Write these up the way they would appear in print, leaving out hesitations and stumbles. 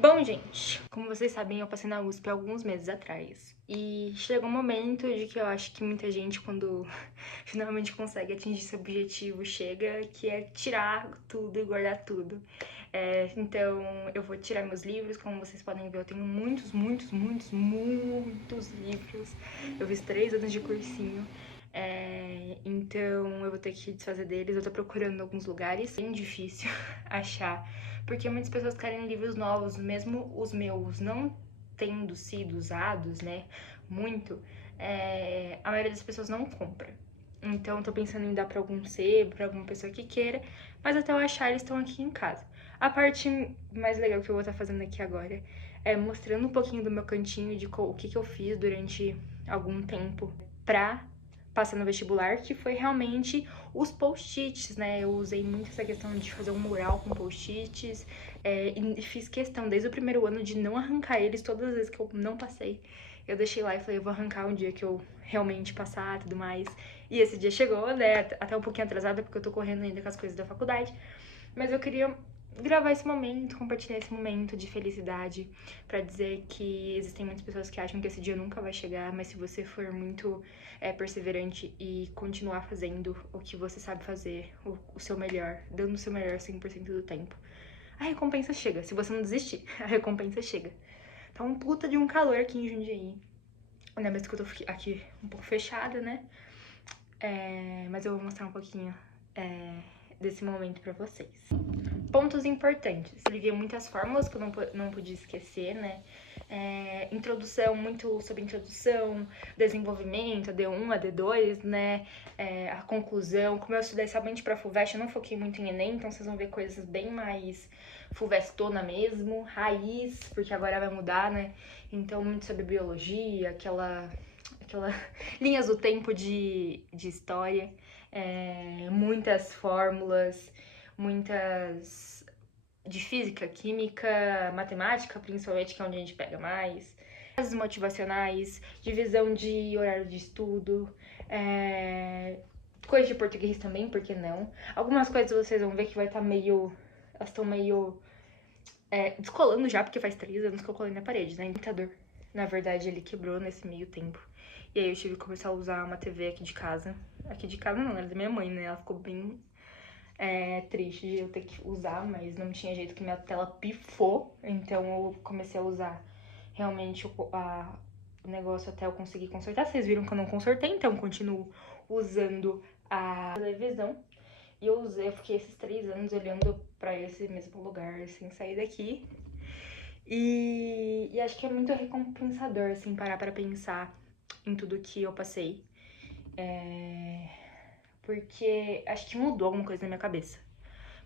Bom, gente, como vocês sabem, eu passei na USP há alguns meses atrás. E chegou um momento de que eu acho que muita gente, quando finalmente consegue atingir seu objetivo, chega, que é tirar tudo e guardar tudo. Então, eu vou tirar meus livros. Como vocês podem ver, eu tenho muitos livros. Eu fiz 3 anos de cursinho. Então, eu vou ter que desfazer deles. Eu tô procurando em alguns lugares. É bem difícil achar, porque muitas pessoas querem livros novos, mesmo os meus não tendo sido usados, né, muito, a maioria das pessoas não compra. Então, tô pensando em dar pra algum sebo, pra alguma pessoa que queira, mas até eu achar, eles estão aqui em casa. A parte mais legal que eu vou estar fazendo aqui agora é mostrando um pouquinho do meu cantinho, de o que eu fiz durante algum tempo pra passar no vestibular, que foi realmente os post-its, né? Eu usei muito essa questão de fazer um mural com post-its, e fiz questão desde o primeiro ano de não arrancar eles todas as vezes que eu não passei. Eu deixei lá e falei, eu vou arrancar um dia que eu realmente passar e tudo mais. E esse dia chegou, né? Até um pouquinho atrasada, porque eu tô correndo ainda com as coisas da faculdade. Mas eu queria gravar esse momento, compartilhar esse momento de felicidade, pra dizer que existem muitas pessoas que acham que esse dia nunca vai chegar, mas se você for muito perseverante e continuar fazendo o que você sabe fazer, o seu melhor, dando o seu melhor 100% do tempo, a recompensa chega. Se você não desistir, a recompensa chega. Tá um puta de um calor aqui em Jundiaí. Ainda mais que eu tô aqui um pouco fechada, né? Mas eu vou mostrar um pouquinho desse momento pra vocês. Pontos importantes. Escrevi muitas fórmulas que eu não podia esquecer, né? Introdução, muito sobre introdução, desenvolvimento, a D1, a D2, né? A conclusão. Como eu estudei somente pra FUVEST, eu não foquei muito em Enem, então vocês vão ver coisas bem mais FUVESTona mesmo, raiz, porque agora vai mudar, né? Então, muito sobre biologia, aquela linhas do tempo de história, muitas fórmulas, muitas de física, química, matemática, principalmente, que é onde a gente pega mais. As motivacionais, divisão de horário de estudo, coisa de português também, por que não? Algumas coisas vocês vão ver que vai estar meio... Elas estão meio descolando já, porque faz 3 anos que eu colei na parede, né? Computador. Na verdade, ele quebrou nesse meio tempo. E aí eu tive que começar a usar uma TV aqui de casa. Aqui de casa não, era da minha mãe, né? Ela ficou bem triste de eu ter que usar, mas não tinha jeito, que minha tela pifou. Então eu comecei a usar realmente o negócio até eu conseguir consertar. Vocês viram que eu não consertei, então continuo usando a televisão. E eu fiquei esses 3 anos olhando pra esse mesmo lugar, sem sair daqui. E acho que é muito recompensador, assim, parar pra pensar em tudo que eu passei. Porque acho que mudou alguma coisa na minha cabeça.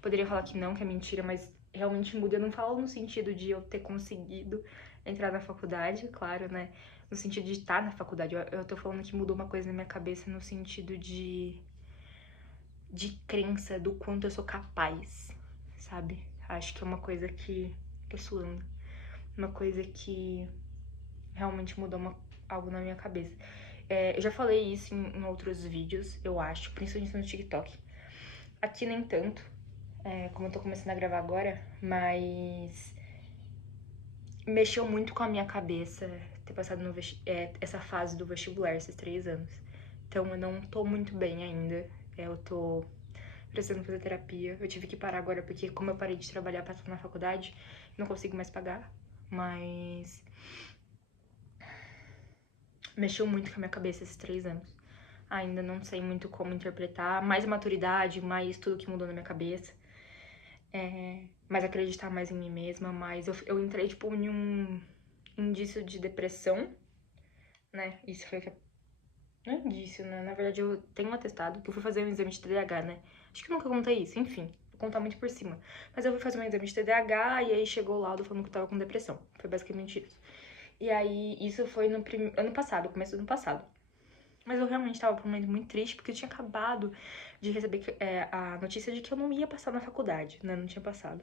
Poderia falar que não, que é mentira, mas realmente muda. Eu não falo no sentido de eu ter conseguido entrar na faculdade, claro, né? No sentido de estar na faculdade. Eu tô falando que mudou uma coisa na minha cabeça no sentido de crença do quanto eu sou capaz, sabe? Acho que é uma coisa que... Tô suando. Uma coisa que realmente mudou algo na minha cabeça. Eu já falei isso em outros vídeos, eu acho, principalmente no TikTok. Aqui nem tanto, como eu tô começando a gravar agora, mas mexeu muito com a minha cabeça ter passado essa fase do vestibular, esses 3 anos. Então eu não tô muito bem ainda, eu tô precisando fazer terapia. Eu tive que parar agora porque, como eu parei de trabalhar pra estar na faculdade, não consigo mais pagar, mas mexeu muito com a minha cabeça esses 3 anos. Ainda não sei muito como interpretar, mais maturidade, mais tudo que mudou na minha cabeça. Mais acreditar mais em mim mesma, mas eu entrei, tipo, em um indício de depressão, né? Isso foi não é indício, né? Na verdade, eu tenho um atestado que eu fui fazer um exame de TDAH, né? Acho que eu nunca contei isso, enfim. Vou contar muito por cima. Mas eu fui fazer um exame de TDAH e aí chegou o laudo falando que eu tava com depressão. Foi basicamente isso. E aí, isso foi no ano passado, começo do ano passado. Mas eu realmente tava por um momento muito triste, porque eu tinha acabado de receber a notícia de que eu não ia passar na faculdade, né? Não tinha passado.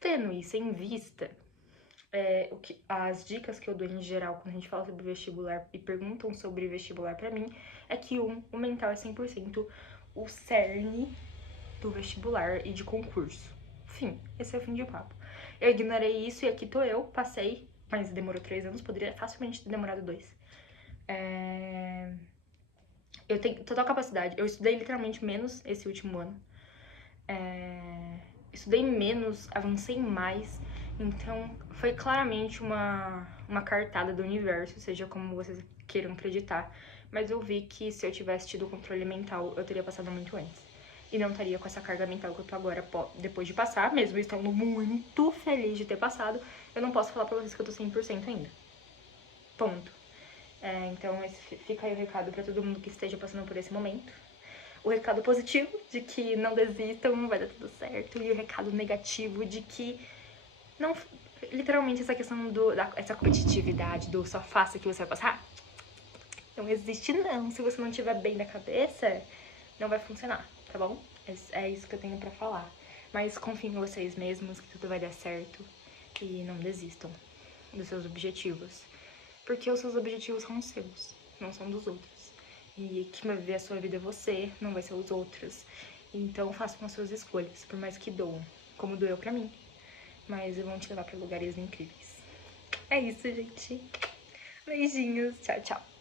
Tendo isso em vista, as dicas que eu dou em geral quando a gente fala sobre vestibular e perguntam sobre vestibular pra mim, é que o mental é 100% o cerne do vestibular e de concurso. Fim, esse é o fim de papo. Eu ignorei isso e aqui tô eu, passei, mas demorou 3 anos, poderia facilmente ter demorado 2. Eu tenho total capacidade. Eu estudei literalmente menos esse último ano. Estudei menos, avancei mais. Então, foi claramente uma cartada do universo, seja como vocês queiram acreditar. Mas eu vi que se eu tivesse tido controle mental, eu teria passado muito antes. E não estaria com essa carga mental que eu tô agora, depois de passar, mesmo estando muito feliz de ter passado, eu não posso falar pra vocês que eu tô 100% ainda. Ponto. Então, fica aí o recado pra todo mundo que esteja passando por esse momento. O recado positivo de que não desistam, vai dar tudo certo. E o recado negativo de que não... Literalmente, essa questão essa competitividade, do só faça que você vai passar, não existe não. Se você não estiver bem na cabeça, não vai funcionar, tá bom? É isso que eu tenho pra falar. Mas confiem em vocês mesmos, que tudo vai dar certo. E não desistam dos seus objetivos. Porque os seus objetivos são os seus, não são dos outros. E quem vai viver a sua vida é você, não vai ser os outros. Então façam as suas escolhas, por mais que doam, como doeu pra mim. Mas vão te levar pra lugares incríveis. É isso, gente. Beijinhos, tchau, tchau.